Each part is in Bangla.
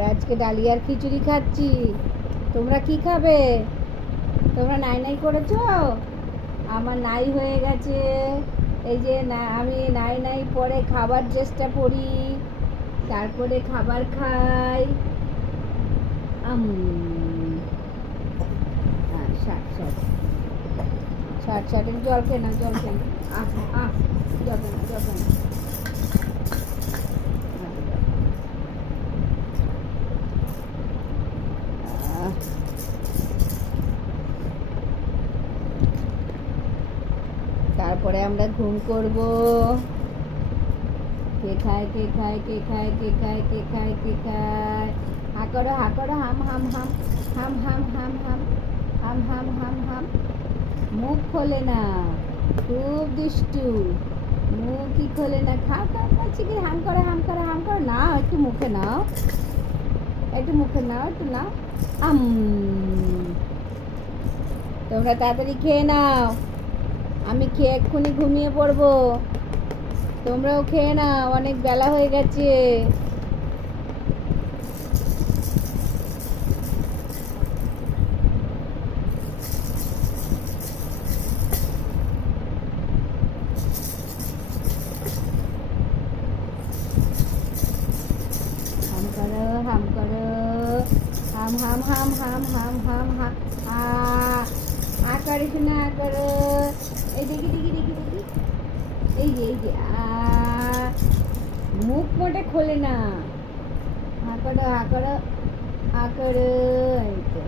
আমরা আজকে ডালিয়ার খিচুড়ি খাচ্ছি। তোমরা কি খাবে? তোমরা নাই নাই করেছো? আমার নাই হয়ে গেছে। এই যে না, আমি নাই নাই পরে খাবার চেষ্টা করি, তারপরে খাবার খাই। ষাট ষাট ষাট ষাট জল খেয়ে জল খেয়ে জল খেয়ে জল খেয়ে তারপরে আমরা ঘুম করব। কে খায় কে খায় কে খায় কে খায় কে খায় কে খায়। হা করো হাম হাম হাম হাম হাম হাম হাম হাম হাম হাম হাম। মুখ খোলে না, খুব দুষ্টু, মুখই খোলে না। খাও খাও খাও চিকেন। হাম করে হাম করে হাম করে। নাও একটু মুখে নাও, একটু মুখে নাও, একটু নাও। তোমরা তাড়াতাড়ি খেয়ে নাও, আমি খেয়ে এক্ষুনি ঘুমিয়ে পড়বো। তোমরাও খেয়ে নাও, অনেক বেলা হয়ে গেছে। হাম করো হাম করো হাম হাম হাম হাম হাম হাম হাম আ করে শোনা আ করো। এই দেখি দেখি দেখি দেখি, এই যে মুখ মোটে খোলে না। হা করো হা করো হা করো। এই তো,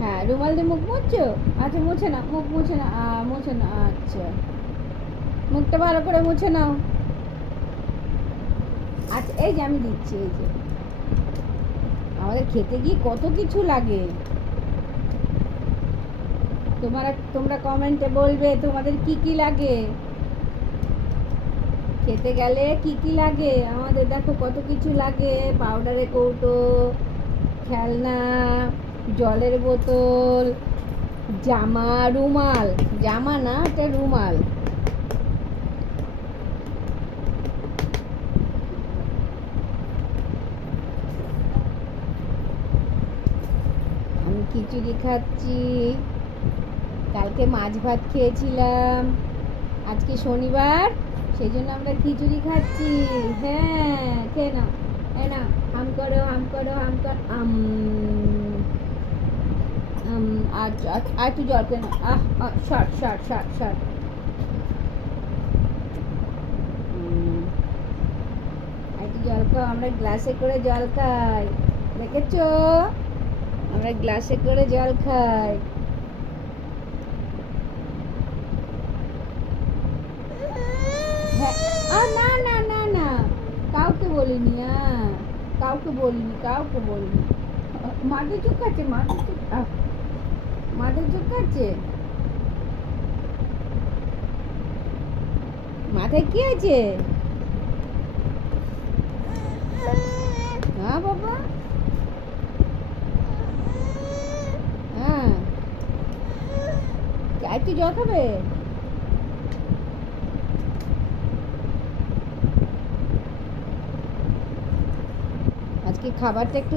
হ্যাঁ রুমাল দিয়ে মুখ মুছছো? আচ্ছা মুছে না, মুখ মুছে না, মুছে না। আচ্ছা মুখটা ভালো করে মুছে নাও। আচ্ছা এই যে আমি দিচ্ছি। এই যে আমাদের খেতে গিয়ে কত কিছু লাগে। তোমরা কমেন্টে বলবে তোমাদের কি কি লাগে খেতে গেলে, কি কি লাগে। আমাদের দেখো কত কিছু লাগে। পাউডারের কৌটো, খেলনা, জলের বোতল, জামা, রুমাল। জামা না, এটা রুমাল। আমি খিচুড়ি খাচ্ছি, কালকে মাছ ভাত খেয়েছিলাম, আজকে শনিবার, সেই জন্য আমরা খিচুড়ি খাচ্ছি। হ্যাঁ খেয়ে নাও, এই নাও। হাম করো হাম করো হাম কর। আর একটু জল খেয়ে নাও। Short short short short. একটু জল খাও। আমরা গ্লাসে করে জল খাই, দেখেছো? আমরা গ্লাসে করে জল খাই। হ্যাঁ না না না না, কাউকে বলিনি। কাউকে বলিনি, কাউকে বলিনি। মাথায় চুপ কাচ্ছে, মাথায় চুপ কাচ্ছে। মাথায় কি আছে? হ্যাঁ বাবা, হ্যাঁ একটু জল খাবে? আজকে খাবারটা একটু